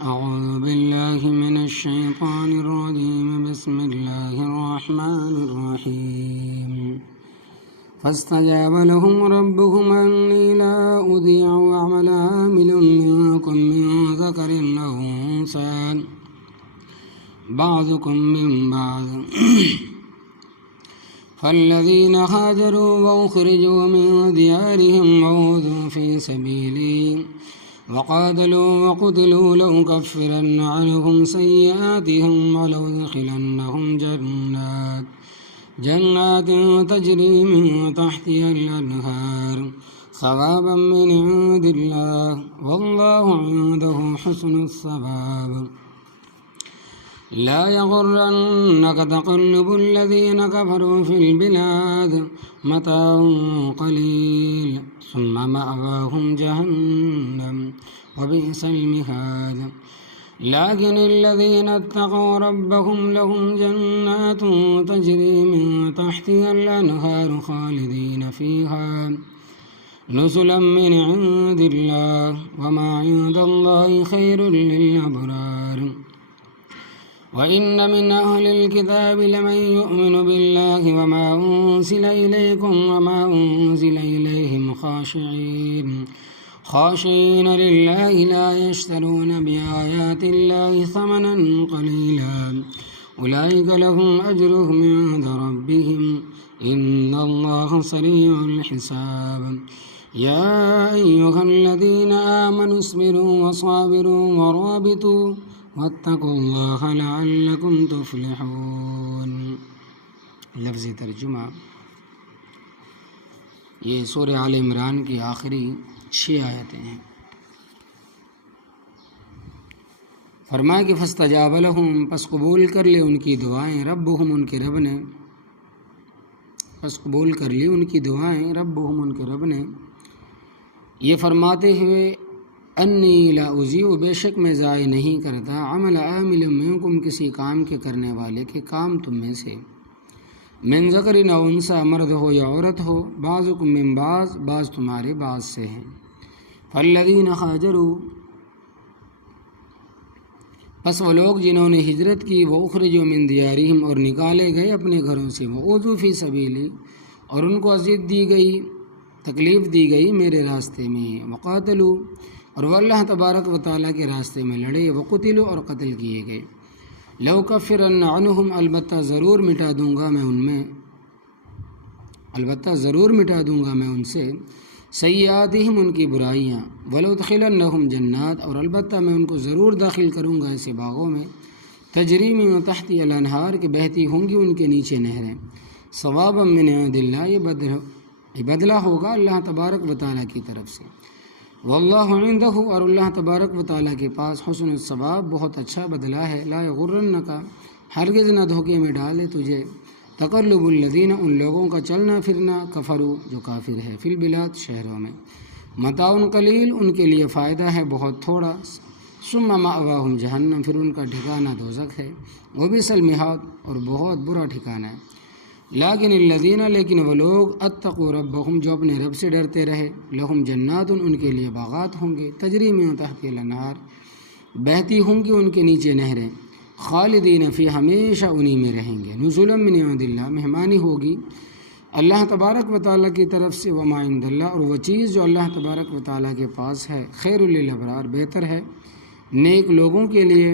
أعوذ بالله من الشيطان الرجيم بسم الله الرحمن الرحيم فاستجاب لهم ربهم أني لا أضيع عمل عامل منكم من ذكر أو أنثى بعضكم من بعض فالذين هاجروا وأخرجوا من ديارهم وأوذوا في سبيلي وقاتلوا وقتلوا لأكفرن عنهم سيئاتهم ولأدخلنهم جنات تجري من تحتها الأنهار ثوابا من عند الله والله عنده حسن الثواب لا يغرنك تقلب الذين كفروا في البلاد متاع قليل ثم مأواهم جهنم وبئس المهاد لكن الذين اتقوا ربهم لهم جنات تجري من تحتها الأنهار خالدين فيها نزلا من عند الله وما عند الله خير للأبرار وإن من أهل الكتاب لمن يؤمن بالله وما أنزل إليكم وما أنزل إليهم خاشعين لله لا يشترون بآيات الله ثمنا قليلا أولئك لهم أجرهم عند ربهم إن الله سريع الحساب يا أيها الذين آمنوا اصبروا وصابروا ورابطوا واتقوا اللہ لعلکم تفلحون۔ لفظی ترجمہ، یہ سورہ آل عمران کی آخری 6 آیتیں ہیں۔ فرمایا کہ فاستجاب لہم، پس قبول کر لے ان کی دعائیں، ربہم، ان کے رب نے، پس قبول کر لی ان کی دعائیں، ربہم، ان کے رب نے، یہ فرماتے ہوئے انی لا اضیع، بے شک میں ضائع نہیں کرتا، عمل عامل منکم، کسی کام کے کرنے والے کے کام تم میں سے، من ذکر او انثی، مرد ہو یا عورت ہو، بعضکم من بعض، بعض تمہارے بعض سے ہیں، فالذین ہاجروا، پس وہ لوگ جنہوں نے ہجرت کی، وہ اخرجوا من دیارہم، اور نکالے گئے اپنے گھروں سے، وہ اوذوا فی سبیلی، اور ان کو اذیت دی گئی، تکلیف دی گئی میرے راستے میں، وقاتلوا، اور وہ اللہ تبارک و تعالیٰ کے راستے میں لڑے، وقتلوا، اور قتل کیے گئے، لأکفرن عنہم، البتہ ضرور مٹا دوں گا میں ان سے، سیئاتہم، ان کی برائیاں، ولأدخلنہم جنات، اور البتہ میں ان کو ضرور داخل کروں گا ایسے باغوں میں، تجری من تحتها الانہار، کہ بہتی ہوں گی ان کے نیچے نہریں، ثوابا من عند اللہ، یہ بدلہ ہوگا اللہ تبارک و تعالیٰ کی طرف سے، واللہ عندہ، اور اللہ تبارک و تعالیٰ کے پاس، حسن الثواب، بہت اچھا بدلہ ہے، لا یغرنک، ہرگز نہ دھوکے میں ڈالے تجھے، تقلب الذین، ان لوگوں کا چلنا پھرنا، کفروا، جو کافر ہے، فی البلاد، شہروں میں، متاع قلیل، ان کے لیے فائدہ ہے بہت تھوڑا، ثم مأواہم جہنم، پھر ان کا ٹھکانہ دوزخ ہے، وبئس المہاد، اور بہت برا ٹھکانہ ہے، لیکن الذین، لیکن وہ لوگ، اتقوا ربہم، جو اپنے رب سے ڈرتے رہے، لہم جنات، ان کے لیے باغات ہوں گے، تجری من تحتها الانہار، بہتی ہوں گی ان کے نیچے نہریں، خالدین فی، ہمیشہ انہی میں رہیں گے، نزلا من عند اللہ، مہمانی ہوگی اللہ تبارک و تعالیٰ کی طرف سے، وما عند اللہ، اور وہ چیز جو اللہ تبارک و تعالیٰ کے پاس ہے، خیر للابرار، بہتر ہے نیک لوگوں کے لیے،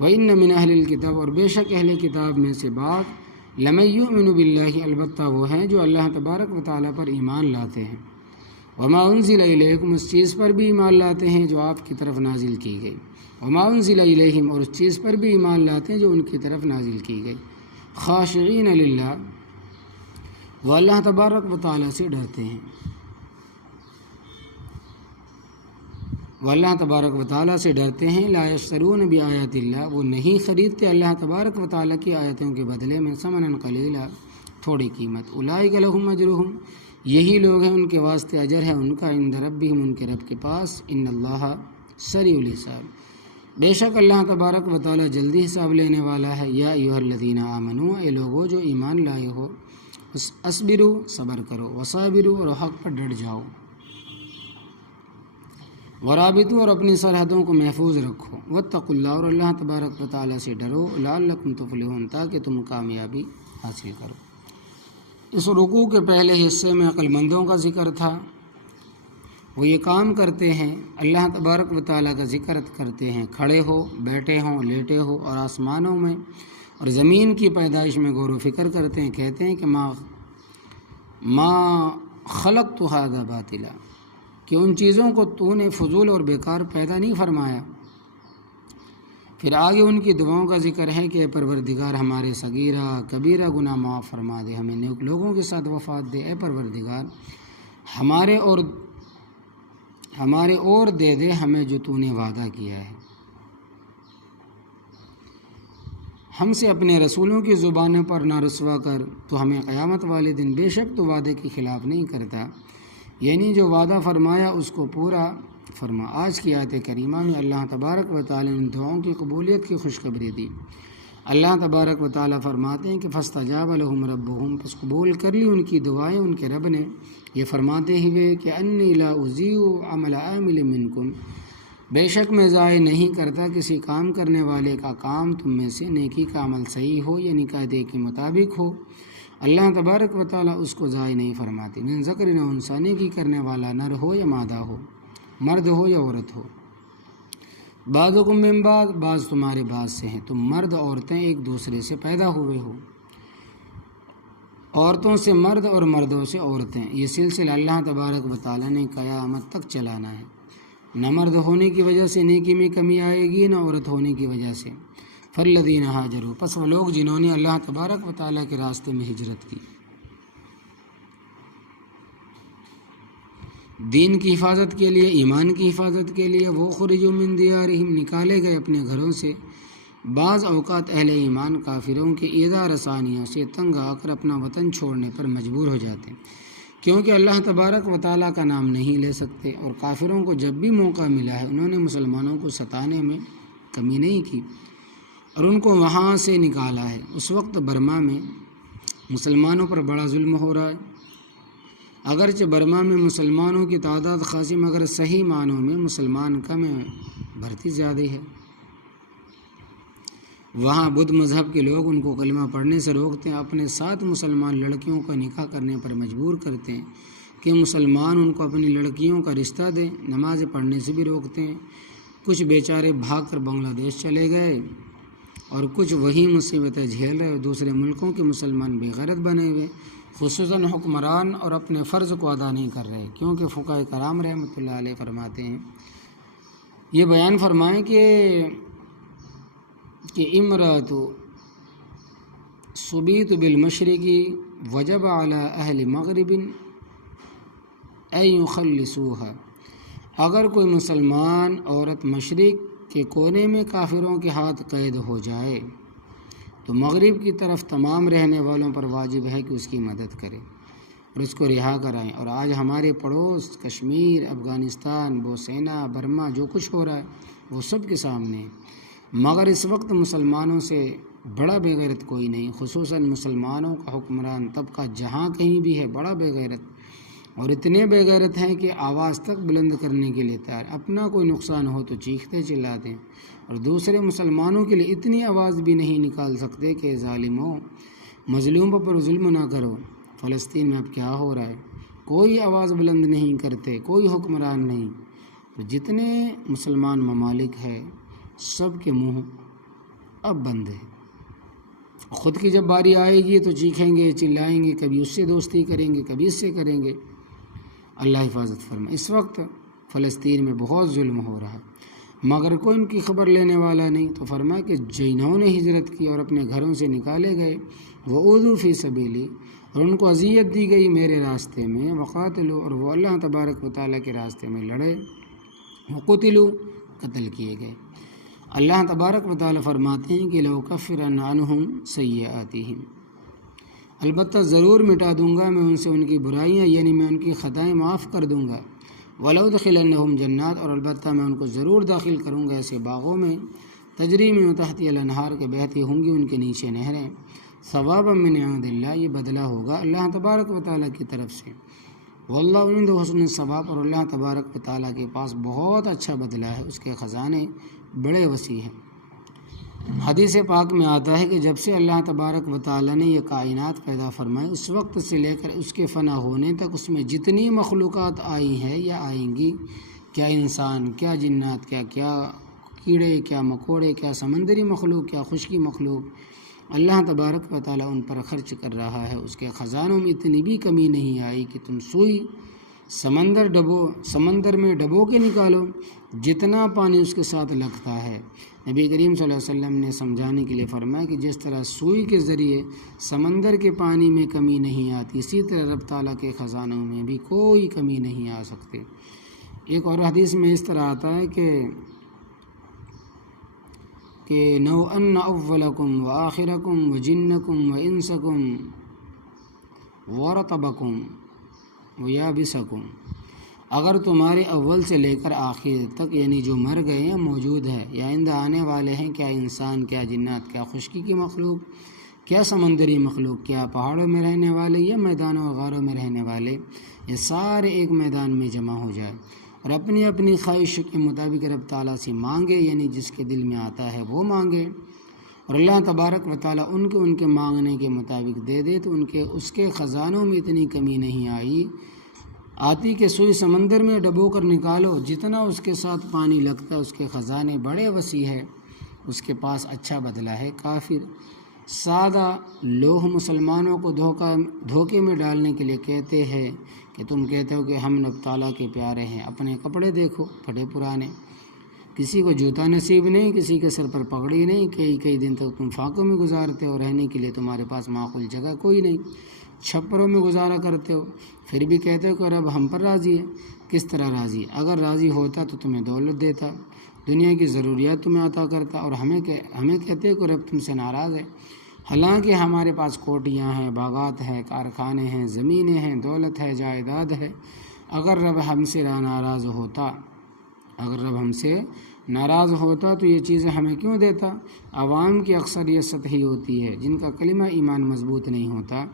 وإن من اہل الکتاب، اور بے شک اہل کتاب میں سے بعض، لمن یؤمن باللہ، البتہ وہ ہیں جو اللہ تبارک و تعالیٰ پر ایمان لاتے ہیں، وما انزل الیکم، اس چیز پر بھی ایمان لاتے ہیں جو آپ کی طرف نازل کی گئی، وما انزل الیہم، اور اس چیز پر بھی ایمان لاتے ہیں جو ان کی طرف نازل کی گئی، خاشعین للہ، وہ اللہ تبارک و تعالیٰ سے ڈرتے ہیں، لا یشترون بآیات اللہ، وہ نہیں خریدتے اللہ تبارک و تعالیٰ کی آیتوں کے بدلے میں، ثمنا قلیلا، تھوڑی قیمت، اولئک لہم اجرہم، یہی لوگ ہیں ان کے واسطے اجر ہے ان کا، عند ربہم، ان کے رب کے پاس، ان اللہ سریع الحساب، بے شک اللہ تبارک و تعالیٰ جلدی حساب لینے والا ہے، یا ایھا الذین آمنوا، اے لوگو جو ایمان لائے ہو، اصبروا، صبر کرو، وصابروا، اور حق پر ڈٹ جاؤ، ورابطو اور اپنی سرحدوں کو محفوظ رکھو، واتقوا اللہ اور اللہ تبارک و تعالیٰ سے ڈرو، لعلکم تفلحون تاکہ تم کامیابی حاصل کرو۔ اس رکوع کے پہلے حصے میں عقل مندوں کا ذکر تھا، وہ یہ کام کرتے ہیں، اللہ تبارک و تعالیٰ کا ذکر کرتے ہیں، کھڑے ہو، بیٹھے ہوں، لیٹے ہو، اور آسمانوں میں اور زمین کی پیدائش میں غور و فکر کرتے ہیں، کہتے ہیں کہ ما خلقت ھذا باطلا، کہ ان چیزوں کو تو نے فضول اور بیکار پیدا نہیں فرمایا۔ پھر آگے ان کی دعاؤں کا ذکر ہے کہ اے پروردگار ہمارے صغیرہ کبیرہ گناہ معاف فرما دے، ہمیں نیک لوگوں کے ساتھ وفات دے، اے پروردگار ہمارے اور دے دے ہمیں جو تو نے وعدہ کیا ہے، ہم سے اپنے رسولوں کی زبانوں پر نہ رسوا کر، تو ہمیں قیامت والے دن بے شک تو وعدے کی خلاف نہیں کرتا، یعنی جو وعدہ فرمایا اس کو پورا فرما۔ آج کی آیت کریمہ میں اللہ تبارک و تعالی نے دعاؤں کی قبولیت کی خوشخبری دی۔ اللہ تبارک و تعالی فرماتے ہیں کہ فاستجاب لهم ربهم، پس قبول کر لی ان کی دعائیں ان کے رب نے، یہ فرماتے ہوئے کہ انی لا اضیع عمل عامل منکم، بے شک میں ضائع نہیں کرتا کسی کام کرنے والے کا کام تم میں سے، نیکی کا عمل صحیح ہو یعنی قاعدے کے مطابق ہو، اللہ تبارک و تعالیٰ اس کو ضائع نہیں فرماتے۔ من ذکر و انثیٰ، نیکی کرنے والا نر ہو یا مادہ ہو، مرد ہو یا عورت ہو، بعضکم من بعض، بعض تمہارے بعض سے ہیں، تم مرد عورتیں ایک دوسرے سے پیدا ہوئے ہو، عورتوں سے مرد اور مردوں سے عورتیں، یہ سلسلہ اللہ تبارک و تعالیٰ نے قیامت تک چلانا ہے، نہ مرد ہونے کی وجہ سے نیکی میں کمی آئے گی، نہ عورت ہونے کی وجہ سے۔ فالذین ہاجروا، پس وہ لوگ جنہوں نے اللہ تبارک و تعالیٰ کے راستے میں ہجرت کی، دین کی حفاظت کے لیے، ایمان کی حفاظت کے لیے، وہ خرجوا من دیارہم، نکالے گئے اپنے گھروں سے، بعض اوقات اہل ایمان کافروں کے ایذا رسانیوں سے تنگ آ کر اپنا وطن چھوڑنے پر مجبور ہو جاتے ہیں، کیونکہ اللہ تبارک و تعالیٰ کا نام نہیں لے سکتے، اور کافروں کو جب بھی موقع ملا ہے انہوں نے مسلمانوں کو ستانے میں کمی نہیں کی اور ان کو وہاں سے نکالا ہے۔ اس وقت برما میں مسلمانوں پر بڑا ظلم ہو رہا ہے، اگرچہ برما میں مسلمانوں کی تعداد خاصی، مگر صحیح معنوں میں مسلمان کم ہیں، بھرتی زیادہ ہے۔ وہاں بدھ مذہب کے لوگ ان کو کلمہ پڑھنے سے روکتے ہیں، اپنے ساتھ مسلمان لڑکیوں کا نکاح کرنے پر مجبور کرتے ہیں کہ مسلمان ان کو اپنی لڑکیوں کا رشتہ دیں، نماز پڑھنے سے بھی روکتے ہیں۔ کچھ بیچارے بھاگ کر بنگلہ دیش چلے گئے اور کچھ وہی مصیبتیں جھیل رہے، دوسرے ملکوں کے مسلمان بے غیرت بنے ہوئے، خصوصاً حکمران اور اپنے فرض کو ادا نہیں کر رہے، کیونکہ فقہاء کرام رحمۃ اللہ علیہ فرماتے ہیں، یہ بیان فرمائیں کہ امرأۃ صبیت بالمشرق وجب علی اہل مغرب ان یخلصوها، اگر کوئی مسلمان عورت مشرق کے کونے میں کافروں کے ہاتھ قید ہو جائے تو مغرب کی طرف تمام رہنے والوں پر واجب ہے کہ اس کی مدد کرے اور اس کو رہا کرائیں۔ اور آج ہمارے پڑوس کشمیر، افغانستان، بوسینہ، برما جو کچھ ہو رہا ہے وہ سب کے سامنے ہے، مگر اس وقت مسلمانوں سے بڑا بے غیرت کوئی نہیں، خصوصاً مسلمانوں کا حکمران طبقہ جہاں کہیں بھی ہے بڑا بے غیرت، اور اتنے بے غیرت ہیں کہ آواز تک بلند کرنے کے لیے تیار، اپنا کوئی نقصان ہو تو چیختے چلاتے ہیں، اور دوسرے مسلمانوں کے لیے اتنی آواز بھی نہیں نکال سکتے کہ ظالموں مظلوموں پر ظلم نہ کرو۔ فلسطین میں اب کیا ہو رہا ہے، کوئی آواز بلند نہیں کرتے، کوئی حکمران نہیں، جتنے مسلمان ممالک ہیں سب کے منہ اب بند ہے، خود کی جب باری آئے گی تو چیخیں گے، چلائیں گے، کبھی اس سے دوستی کریں گے، کبھی اس سے کریں گے۔ اللہ حفاظت فرمائے۔ اس وقت فلسطین میں بہت ظلم ہو رہا ہے، مگر کوئی ان کی خبر لینے والا نہیں، تو فرمایا کہ جنہوں نے ہجرت کی اور اپنے گھروں سے نکالے گئے، وَأُوذُوا فِي سَبِيلِي، اور ان کو اذیت دی گئی میرے راستے میں، وَقَاتِلُوا، اور وہ اللہ تبارک و تعالیٰ کے راستے میں لڑے، وَقُتِلُوا، قتل کیے گئے۔ اللہ تبارک و تعالیٰ فرماتے ہیں کہ لَأُكَفِّرَنَّ عَنْهُمْ سَيِّئَاتِهِمْ، البتہ ضرور مٹا دوں گا میں ان سے ان کی برائیاں، یعنی میں ان کی خطائیں معاف کر دوں گا، وَلَأُدْخِلَنَّهُمْ جنات، اور البتہ میں ان کو ضرور داخل کروں گا ایسے باغوں میں، تجری من تحتها الانہار، کے بہتی ہوں گی ان کے نیچے نہریں، ثوابا من عند اللہ، یہ بدلہ ہوگا اللہ تبارک و تعالیٰ کی طرف سے، واللہ عند حسن ثواب، اور اللہ تبارک و تعالیٰ کے پاس بہت اچھا بدلہ ہے، اس کے خزانے بڑے وسیع ہیں۔ حدیث پاک میں آتا ہے کہ جب سے اللہ تبارک و تعالیٰ نے یہ کائنات پیدا فرمائی، اس وقت سے لے کر اس کے فنا ہونے تک اس میں جتنی مخلوقات آئی ہیں یا آئیں گی، کیا انسان، کیا جنات، کیا کیڑے، کیا مکوڑے، کیا سمندری مخلوق، کیا خشکی مخلوق، اللہ تبارک و تعالیٰ ان پر خرچ کر رہا ہے۔ اس کے خزانوں میں اتنی بھی کمی نہیں آئی کہ تم سوئی سمندر میں ڈبو کے نکالو، جتنا پانی اس کے ساتھ لگتا ہے۔ نبی کریم صلی اللہ علیہ وسلم نے سمجھانے کے لیے فرمایا کہ جس طرح سوئی کے ذریعے سمندر کے پانی میں کمی نہیں آتی، اسی طرح رب تعالیٰ کے خزانوں میں بھی کوئی کمی نہیں آ سکتے۔ ایک اور حدیث میں اس طرح آتا ہے کہ نو ان اولکم و آخرکم و جنکم و انسکم و رطبکم و یابسکم، اگر تمہارے اول سے لے کر آخر تک، یعنی جو مر گئے ہیں موجود ہے یا آئندہ آنے والے ہیں، کیا انسان، کیا جنات، کیا خشکی کی مخلوق، کیا سمندری مخلوق، کیا پہاڑوں میں رہنے والے یا میدانوں و غاروں میں رہنے والے، یہ سارے ایک میدان میں جمع ہو جائے اور اپنی اپنی خواہش کے مطابق رب تعالیٰ سے مانگے، یعنی جس کے دل میں آتا ہے وہ مانگے، اور اللہ تبارک و تعالیٰ ان کے مانگنے کے مطابق دے دے، تو اس کے خزانوں میں اتنی کمی نہیں آتی کہ سوئی سمندر میں ڈبو کر نکالو، جتنا اس کے ساتھ پانی لگتا ہے، اس کے خزانے بڑے وسیع ہے، اس کے پاس اچھا بدلہ ہے۔ کافر سادہ لوگ مسلمانوں کو دھوکے میں ڈالنے کے لیے کہتے ہیں کہ تم کہتے ہو کہ ہم رب تعالیٰ کے پیارے ہیں، اپنے کپڑے دیکھو پھٹے پرانے، کسی کو جوتا نصیب نہیں، کسی کے سر پر پگڑی نہیں، کئی دن تک تم فاقوں میں گزارتے ہو، رہنے کے لیے تمہارے پاس معقول جگہ کوئی نہیں، چھپروں میں گزارا کرتے ہو، پھر بھی کہتے ہو کہ رب ہم پر راضی ہے۔ کس طرح راضی ہے؟ اگر راضی ہوتا تو تمہیں دولت دیتا، دنیا کی ضروریات تمہیں عطا کرتا، اور ہمیں کہتے ہو کہ رب تم سے ناراض ہے، حالانکہ ہمارے پاس کوٹیاں ہیں، باغات ہیں، کارخانے ہیں، زمینیں ہیں، دولت ہے، جائیداد ہے۔ اگر رب ہم سے ناراض ہوتا تو یہ چیزیں ہمیں کیوں دیتا؟ عوام کی اکثریت سطحی ہوتی ہے، جن کا کلمہ ایمان مضبوط نہیں ہوتا،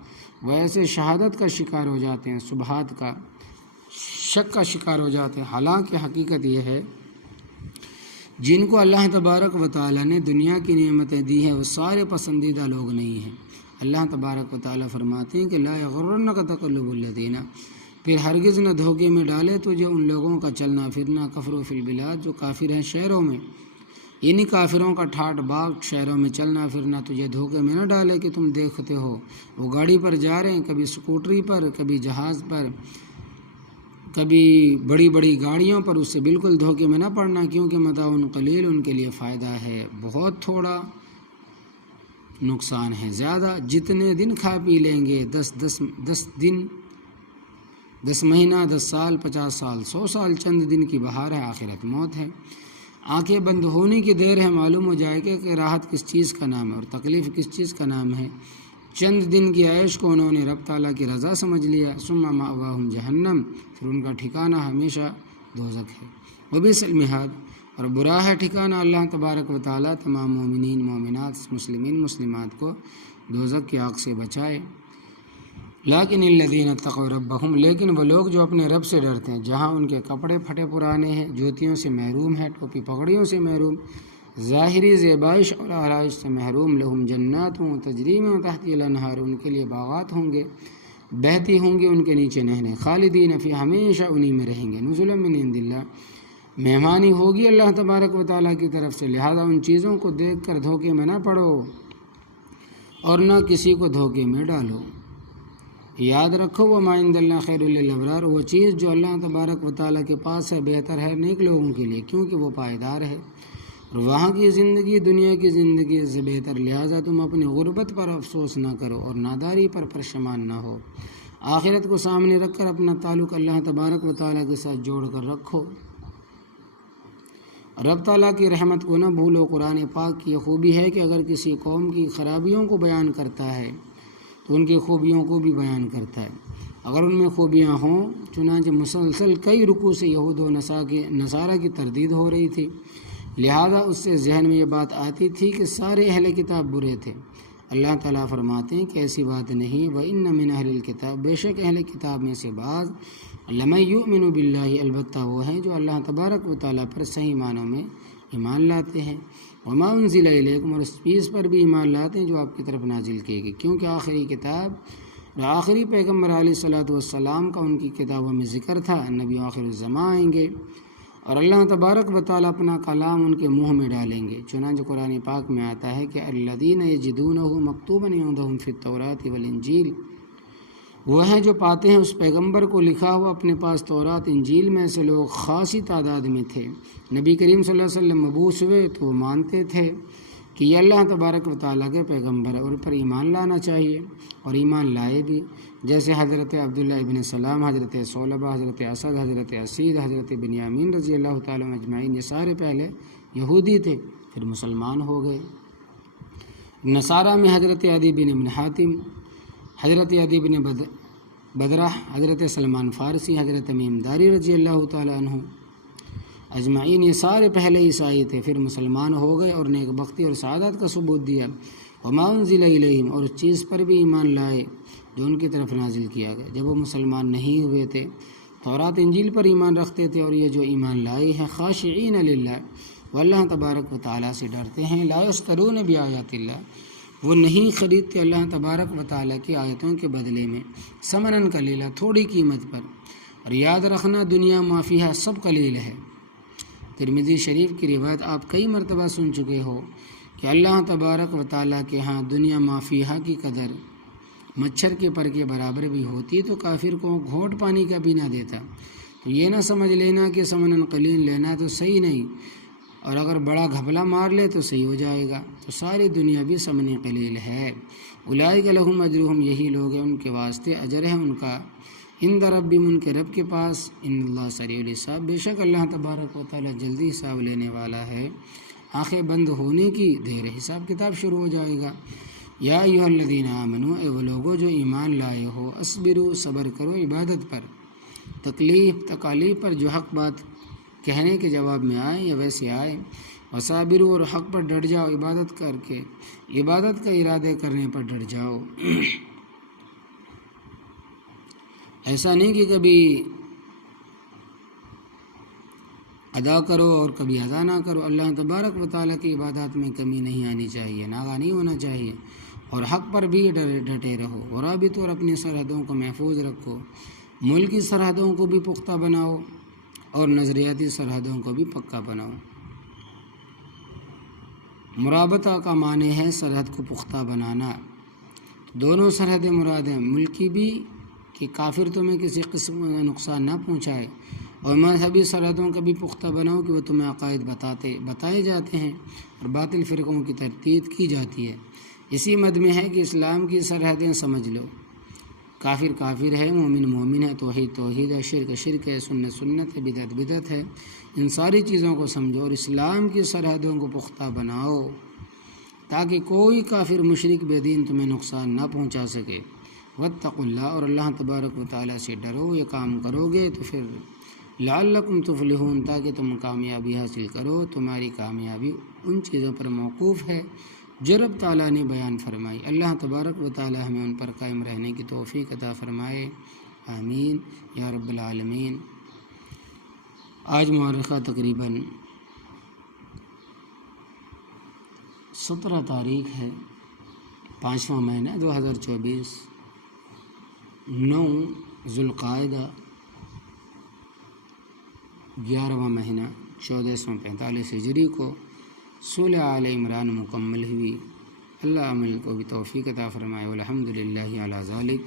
وہ ایسے شہادت کا شکار ہو جاتے ہیں، شبہات کا، شک کا شکار ہو جاتے ہیں۔ حالانکہ حقیقت یہ ہے جن کو اللہ تبارک و تعالیٰ نے دنیا کی نعمتیں دی ہیں وہ سارے پسندیدہ لوگ نہیں ہیں۔ اللہ تبارک و تعالیٰ فرماتے ہیں کہ لا یغرنک تقلب الذین، پھر ہرگز نہ دھوکے میں ڈالے تجھے ان لوگوں کا چلنا پھرنا، کفروا فی البلاد، جو کافر ہیں شہروں میں، انہی کافروں کا ٹھاٹ باغ شہروں میں چلنا پھرنا تجھے دھوکے میں نہ ڈالے کہ تم دیکھتے ہو وہ گاڑی پر جا رہے ہیں، کبھی اسکوٹری پر، کبھی جہاز پر، کبھی بڑی بڑی گاڑیوں پر، اس سے بالکل دھوکے میں نہ پڑنا، کیونکہ متاع قلیل، ان کے لیے فائدہ ہے بہت تھوڑا، نقصان ہے زیادہ۔ جتنے دن کھا پی لیں گے، 10 دن، 10 مہینہ، 10 سال، 50 سال، 100 سال، چند دن کی بہار ہے، آخرت موت ہے۔ آنکھیں بند ہونے کی دیر ہے، معلوم ہو جائے گا کہ راحت کس چیز کا نام ہے اور تکلیف کس چیز کا نام ہے۔ چند دن کی عیش کو انہوں نے رب تعالیٰ کی رضا سمجھ لیا، ثم مأواہم جہنم، پھر ان کا ٹھکانہ ہمیشہ دوزخ ہے، وبئس المہاد، اور برا ہے ٹھکانہ۔ اللہ تبارک و تعالیٰ تمام مومنین، مومنات، مسلمین، مسلمات کو دوزخ کی آگ سے بچائے۔ لیکن الذین اتقوا ربہم، لیکن وہ لوگ جو اپنے رب سے ڈرتے ہیں، جہاں ان کے کپڑے پھٹے پرانے ہیں، جوتیوں سے محروم ہیں، ٹوپی پگڑیوں سے محروم، ظاہری زیبائش اور آرائش سے محروم، لہم جنات تجری من تحتہا الانہار، ان کے لیے باغات ہوں گے، بہتی ہوں گی ان کے نیچے نہریں، خالدین فیہا، ہمیشہ انہی میں رہیں گے، نزلا من عند اللہ، مہمانی ہوگی اللہ تبارک و تعالیٰ کی طرف سے، لہذا ان چیزوں کو دیکھ کر دھوکے میں نہ پڑو اور نہ کسی کو دھوکے میں ڈالو۔ یاد رکھو وما عند اللہ خیر للابرار، وہ چیز جو اللہ تبارک و تعالیٰ کے پاس ہے بہتر ہے نیک لوگوں کے لیے، کیونکہ وہ پائیدار ہے، اور وہاں کی زندگی دنیا کی زندگی سے بہتر، لہٰذا تم اپنی غربت پر افسوس نہ کرو اور ناداری پر پریشان نہ ہو، آخرت کو سامنے رکھ کر اپنا تعلق اللہ تبارک و تعالیٰ کے ساتھ جوڑ کر رکھو، رب تعالیٰ کی رحمت کو نہ بھولو۔ قرآن پاک کی یہ خوبی ہے کہ اگر کسی قوم کی خرابیوں کو بیان کرتا ہے تو ان کی خوبیوں کو بھی بیان کرتا ہے، اگر ان میں خوبیاں ہوں۔ چنانچہ مسلسل کئی رکوع سے یہود و نصارہ کی تردید ہو رہی تھی، لہذا اس سے ذہن میں یہ بات آتی تھی کہ سارے اہل کتاب برے تھے، اللہ تعالیٰ فرماتے ہیں کہ ایسی بات نہیں، وَإِنَّ مِنْ أَهْلِ الْكِتَابِ، بے شک اہل کتاب میں سے بعض، لَمَن يُؤْمِنُ بِاللَّهِ، البتہ وہ ہیں جو اللہ تبارک و تعالیٰ پر صحیح معنوں میں ایمان لاتے ہیں، وَمَا أُنزِلَ إِلَيْكُمْ، اور اس چیز پر بھی ایمان لاتے ہیں جو آپ کی طرف نازل کی گئی، کیونکہ آخری کتاب اور آخری پیغمبر علیہ الصلوۃ والسلام کا ان کی کتابوں میں ذکر تھا، نبی آخر الزمان آئیں گے اور اللہ تبارک و تعالیٰ اپنا کلام ان کے منہ میں ڈالیں گے۔ چنانچہ قرآن پاک میں آتا ہے کہ الذین یجدونہ مکتوبا عندہم فی التوراۃ والانجیل، وہ ہیں جو پاتے ہیں اس پیغمبر کو لکھا ہوا اپنے پاس تورات انجیل میں، سے لوگ خاصی تعداد میں تھے۔ نبی کریم صلی اللہ علیہ وسلم مبعوث ہوئے تو وہ مانتے تھے کہ یہ اللہ تبارک و تعالیٰ کے پیغمبر ہے اور ان پر ایمان لانا چاہیے، اور ایمان لائے بھی، جیسے حضرت عبداللہ ابن سلام، حضرت صلبہ، حضرت اسد، حضرت اسید، حضرت بنیامین رضی اللہ تعالیٰ عنہ اجمعین، یہ سارے پہلے یہودی تھے پھر مسلمان ہو گئے۔ نصارہ میں حضرت عدی بن حاتم، حضرت عدی بن بدرہ، حضرت سلمان فارسی، حضرت تمیم داری رضی اللہ تعالیٰ عنہ اجمعین، یہ سارے پہلے عیسائی تھے پھر مسلمان ہو گئے اور نیک بختی اور سعادت کا ثبوت دیا۔ وما انزل الیہم، اور اس چیز پر بھی ایمان لائے جو ان کی طرف نازل کیا گیا جب وہ مسلمان نہیں ہوئے تھے، تورات انجیل پر ایمان رکھتے تھے، اور یہ جو ایمان لائے ہیں خاشعین للہ، وہ اللہ تبارک و تعالیٰ سے ڈرتے ہیں، لا یشترون بآیات اللہ، وہ نہیں خریدتے اللہ تبارک و تعالیٰ کی آیتوں کے بدلے میں ثمناً قلیلا، تھوڑی قیمت پر، اور یاد رکھنا دنیا ما فیہا سب قلیل ہے۔ ترمذی شریف کی روایت آپ کئی مرتبہ سن چکے ہو کہ اللہ تبارک و تعالیٰ کے ہاں دنیا ما فیہا کی قدر مچھر کے پر کے برابر بھی ہوتی تو کافر کو گھونٹ پانی کا بھی نہ دیتا۔ تو یہ نہ سمجھ لینا کہ ثمناً قلیل لینا تو صحیح نہیں، اور اگر بڑا گھپلا مار لے تو صحیح ہو جائے گا، تو ساری دنیا بھی ثمن قلیل ہے۔ اولئک لہم اجرہم، یہی لوگ ہیں ان کے واسطے اجر ہے ان کا، عند ربہم، ان کے رب کے پاس، ان اللہ سریع الحساب، بے شک اللہ تبارک و تعالیٰ جلدی حساب لینے والا ہے۔ آنکھیں بند ہونے کی دیر ہے، حساب کتاب شروع ہو جائے گا۔ یا ایھا الذین آمنوا، اے وہ لوگوں جو ایمان لائے ہو، اصبروا، صبر کرو عبادت پر، تکالیف پر جو حق بات کہنے کے جواب میں آئے یا ویسے آئے، وصابروا، اور حق پر ڈٹ جاؤ، عبادت کر کے عبادت کا ارادے کرنے پر ڈٹ جاؤ۔ ایسا نہیں کہ کبھی ادا کرو اور کبھی ادا نہ کرو، اللہ تبارک و تعالیٰ کی عبادات میں کمی نہیں آنی چاہیے، ناغہ نہیں ہونا چاہیے، اور حق پر بھی ڈٹے رہو، ورابطو، اور اپنی سرحدوں کو محفوظ رکھو، ملکی سرحدوں کو بھی پختہ بناؤ اور نظریاتی سرحدوں کو بھی پکا بناؤ۔ مرابطہ کا معنی ہے سرحد کو پختہ بنانا، دونوں سرحدیں مراد ہیں، ملکی بھی کہ کافر تمہیں کسی قسم کا نقصان نہ پہنچائے، اور مذہبی سرحدوں کا بھی پختہ بناؤ کہ وہ تمہیں عقائد بتائے جاتے ہیں اور باطل فرقوں کی تردید کی جاتی ہے۔ اسی مد میں ہے کہ اسلام کی سرحدیں سمجھ لو، کافر کافر ہے، مومن مومن ہے، توحید توحید ہے، شرک شرک ہے، سنت سنت ہے، بدعت بدعت ہے، ان ساری چیزوں کو سمجھو اور اسلام کی سرحدوں کو پختہ بناؤ تاکہ کوئی کافر مشرک بے دین تمہیں نقصان نہ پہنچا سکے۔ واتقوا اللہ، اور اللہ تبارک و تعالیٰ سے ڈرو، یہ کام کرو گے تو پھر لعلکم تفلحون، تاکہ تم کامیابی حاصل کرو، تمہاری کامیابی ان چیزوں پر موقوف ہے جو رب تعالیٰ نے بیان فرمائی۔ اللہ تبارک و تعالیٰ ہمیں ان پر قائم رہنے کی توفیق عطا فرمائے، آمین یا رب العالمین۔ آج مورخہ تقریباً 17 تاریخ ہے، 5واں مہینہ 2024، 9 ذوالقعدہ، 11واں مہینہ 1445 ہجری کو سورہ آل عمران مکمل ہوئی۔ اللہ عمل کو بھی توفیق عطا فرمائے، والحمد للہ علی ذالک۔